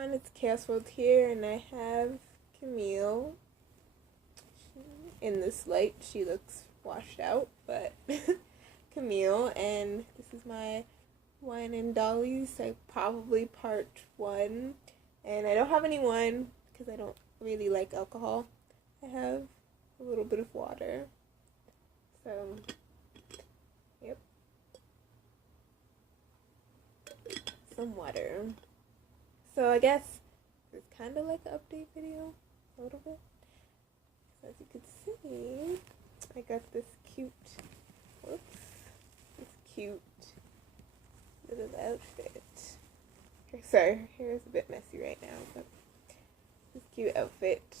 everyone, it's Chaos World here, and I have Camille. In this light, she looks washed out, but Camille, and this is my wine and dollies, like probably part 1. And I don't have any wine because I don't really like alcohol. I have a little bit of water. So, yep. Some water. So I guess it's kind of like an update video, a little bit. So as you can see, I got this cute little outfit. Sorry, her hair is a bit messy right now, but this cute outfit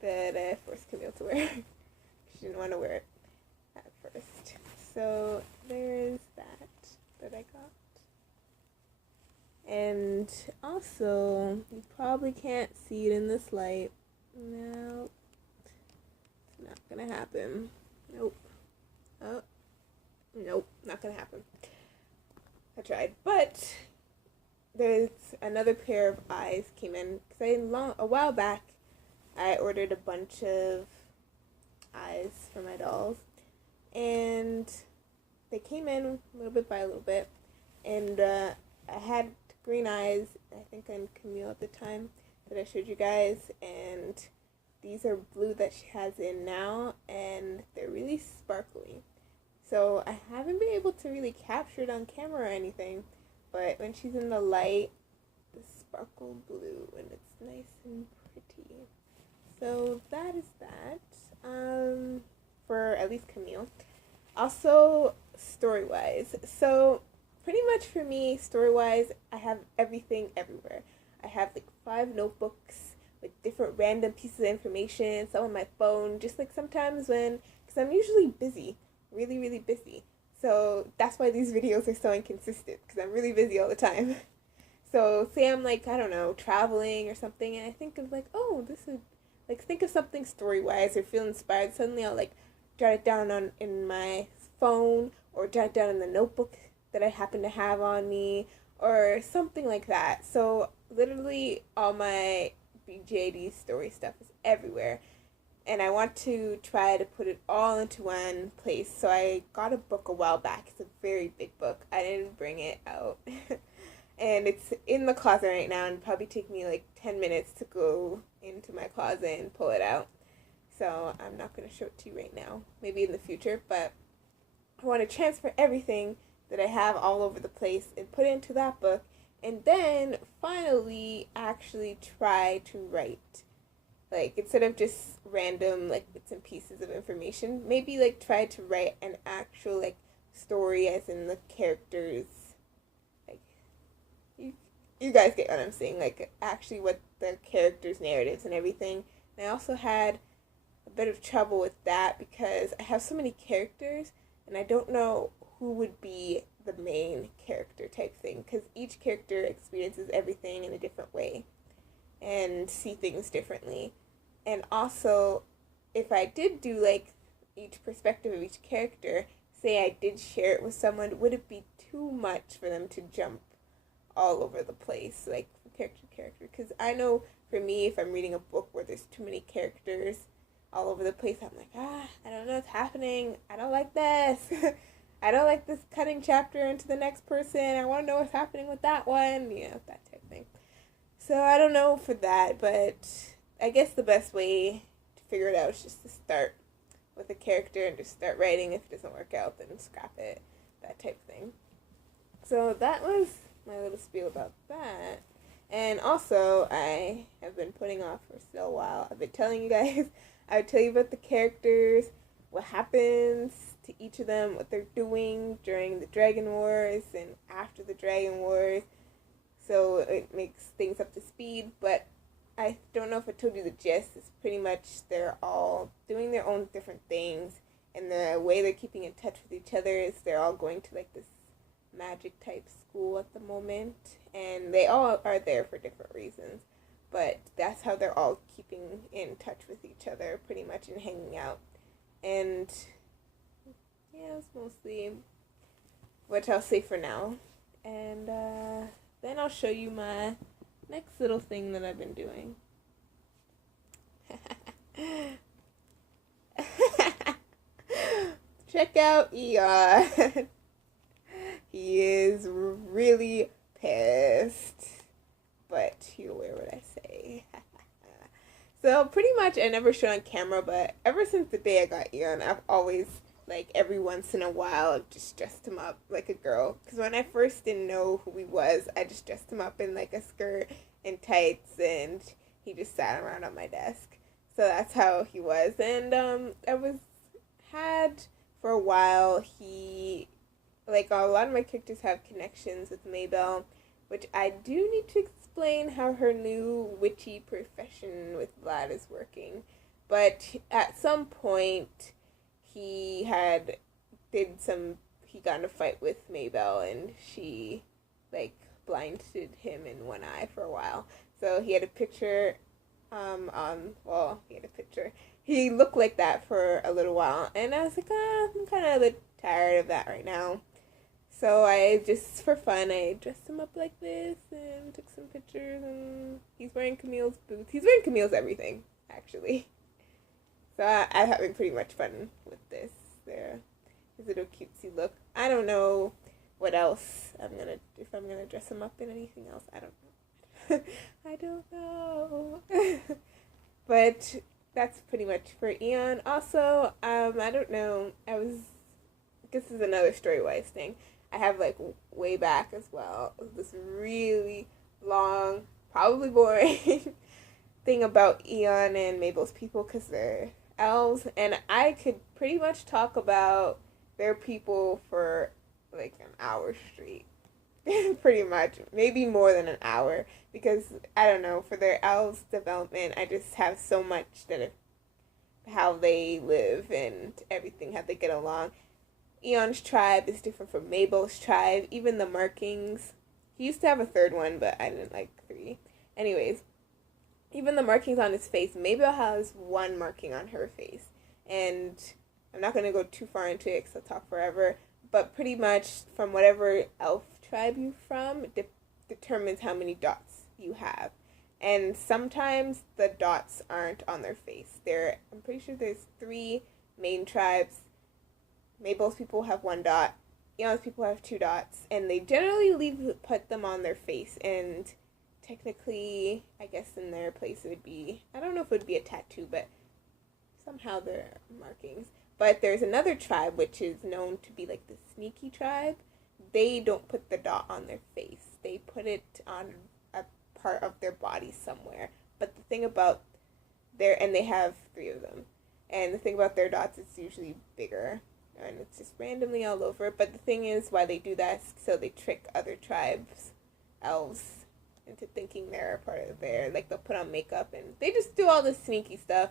that I forced Camille to wear. She didn't want to wear it at first. So there's that I got. And also, you probably can't see it in this light. No, it's not gonna happen. Nope. Oh, nope, not gonna happen. I tried, but there's another pair of eyes came in because a while back I ordered a bunch of eyes for my dolls, and they came in a little bit by a little bit, and I had green eyes, I think on Camille at the time, that I showed you guys, and these are blue that she has in now, and they're really sparkly. So I haven't been able to really capture it on camera or anything, but when she's in the light, the sparkle blue, and it's nice and pretty. So that is that, for at least Camille. Also, story-wise, so pretty much for me, story-wise, I have everything everywhere. I have like 5 notebooks with different random pieces of information, some on my phone, just like sometimes because I'm usually busy, really, really busy. So that's why these videos are so inconsistent, because I'm really busy all the time. So say I'm like, I don't know, traveling or something, and I think of like, oh, this is, like, think of something story-wise or feel inspired. Suddenly I'll like jot it down in my phone or jot it down in the notebook that I happen to have on me or something like that. So literally all my BJD story stuff is everywhere, and I want to try to put it all into one place. So I got a book a while back. It's a very big book. I didn't bring it out and it's in the closet right now, and probably take me like 10 minutes to go into my closet and pull it out. So I'm not going to show it to you right now, maybe in the future, but I want to transfer everything that I have all over the place and put it into that book, and then finally actually try to write. Like, instead of just random like bits and pieces of information, maybe like try to write an actual like story, as in the characters, like you guys get what I'm saying, like actually what the characters' narratives and everything. And I also had a bit of trouble with that because I have so many characters and I don't know who would be the main character type thing, because each character experiences everything in a different way and see things differently. And also, if I did do like each perspective of each character, say I did share it with someone, would it be too much for them to jump all over the place, like character to character? Because I know for me, if I'm reading a book where there's too many characters all over the place, I'm like, I don't know what's happening. I don't like this. I don't like this cutting chapter into the next person. I want to know what's happening with that one. That type of thing. So I don't know for that, but I guess the best way to figure it out is just to start with a character and just start writing. If it doesn't work out, then scrap it. That type of thing. So that was my little spiel about that. And also, I have been putting off for still a while. I've been telling you guys, I would tell you about the characters, what happens to each of them, what they're doing during the Dragon Wars and after the Dragon Wars, so it makes things up to speed. But I don't know if I told you the gist. It's pretty much they're all doing their own different things, and the way they're keeping in touch with each other is they're all going to like this magic type school at the moment, and they all are there for different reasons, but that's how they're all keeping in touch with each other pretty much and hanging out. And yeah, it's mostly what I'll say for now. And then I'll show you my next little thing that I've been doing. Check out Eon. He is really pissed. But where would I say? So pretty much I never showed on camera, but ever since the day I got Eon, I've always, like, every once in a while, I've just dressed him up like a girl. Because when I first didn't know who he was, I just dressed him up in, like, a skirt and tights, and he just sat around on my desk. So that's how he was. And had for a while, like, a lot of my characters have connections with Maybelle, which I do need to explain how her new witchy profession with Vlad is working. But at some point, he got in a fight with Maybelle, and she, like, blinded him in one eye for a while. So he had a picture, he looked like that for a little while, and I was like, I'm kind of a bit tired of that right now. So I just, for fun, I dressed him up like this and took some pictures, and he's wearing Camille's boots. He's wearing Camille's everything, actually. So I'm having pretty much fun with this. There, his little cutesy look. I don't know what else if I'm gonna dress him up in anything else. I don't know. I don't know. But that's pretty much for Eon. Also, I don't know. This is another story-wise thing. I have, like, way back as well, this really long, probably boring thing about Eon and Mabel's people, because they're elves, and I could pretty much talk about their people for, like, an hour straight. Pretty much. Maybe more than an hour, because, I don't know, for their elves development, I just have so much how they live and everything, how they get along. Eon's tribe is different from Mabel's tribe. Even the markings. He used to have a third one, but I didn't like 3. Anyways, even the markings on his face. Mabel has one marking on her face. And I'm not going to go too far into it because I'll talk forever. But pretty much from whatever elf tribe you're from, determines how many dots you have. And sometimes the dots aren't on their face. I'm pretty sure there's 3 main tribes. Mabel's people have 1 dot. Eon's people have 2 dots. And they generally put them on their face. And technically, I guess in their place it would be, I don't know if it would be a tattoo, but somehow they're markings. But there's another tribe which is known to be like the sneaky tribe. They don't put the dot on their face. They put it on a part of their body somewhere. But the thing about and they have 3 of them. And the thing about their dots, it's usually bigger. And it's just randomly all over. But the thing is, why they do that is so they trick other tribes, elves, into thinking they're a part of like, they'll put on makeup, and they just do all this sneaky stuff.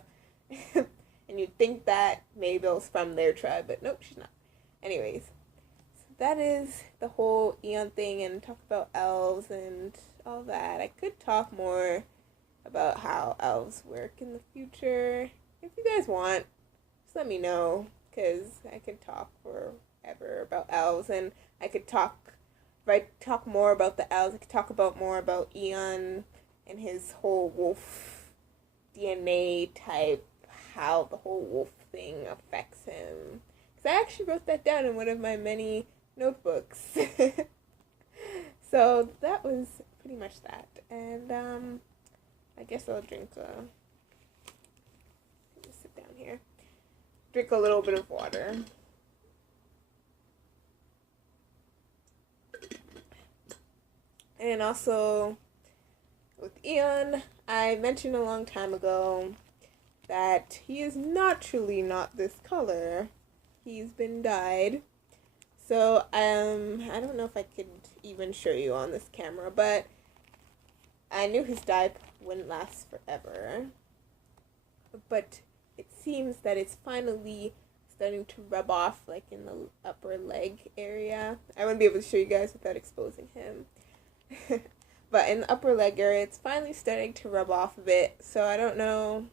And you'd think that Mabel's from their tribe, but nope, she's not. Anyways, so that is the whole Eon thing, and talk about elves and all that. I could talk more about how elves work in the future. If you guys want, just let me know. Because I could talk forever about elves, and if I talk more about the elves, I could talk more about Eon and his whole wolf DNA type, how the whole wolf thing affects him. Because I actually wrote that down in one of my many notebooks. So that was pretty much that. And I guess I'll drink sit down here. Drink a little bit of water. And also, with Eon, I mentioned a long time ago that he is naturally not this color. He's been dyed. So, I don't know if I could even show you on this camera, but I knew his dye wouldn't last forever. But it seems that it's finally starting to rub off, like, in the upper leg area. I wouldn't be able to show you guys without exposing him. But in the upper leg area, it's finally starting to rub off a bit. So I don't know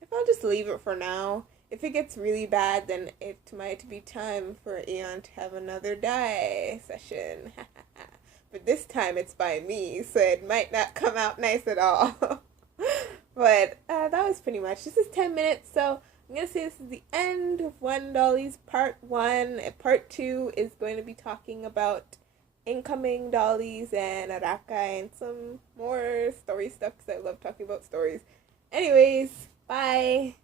if I'll just leave it for now. If it gets really bad, then it might be time for Eon to have another dye session. but this time it's by me, so it might not come out nice at all. But that was pretty much. This is 10 minutes, so I'm going to say this is the end of One Dollies Part 1. Part 2 is going to be talking about incoming dollies and Araka and some more story stuff because I love talking about stories. Anyways, bye!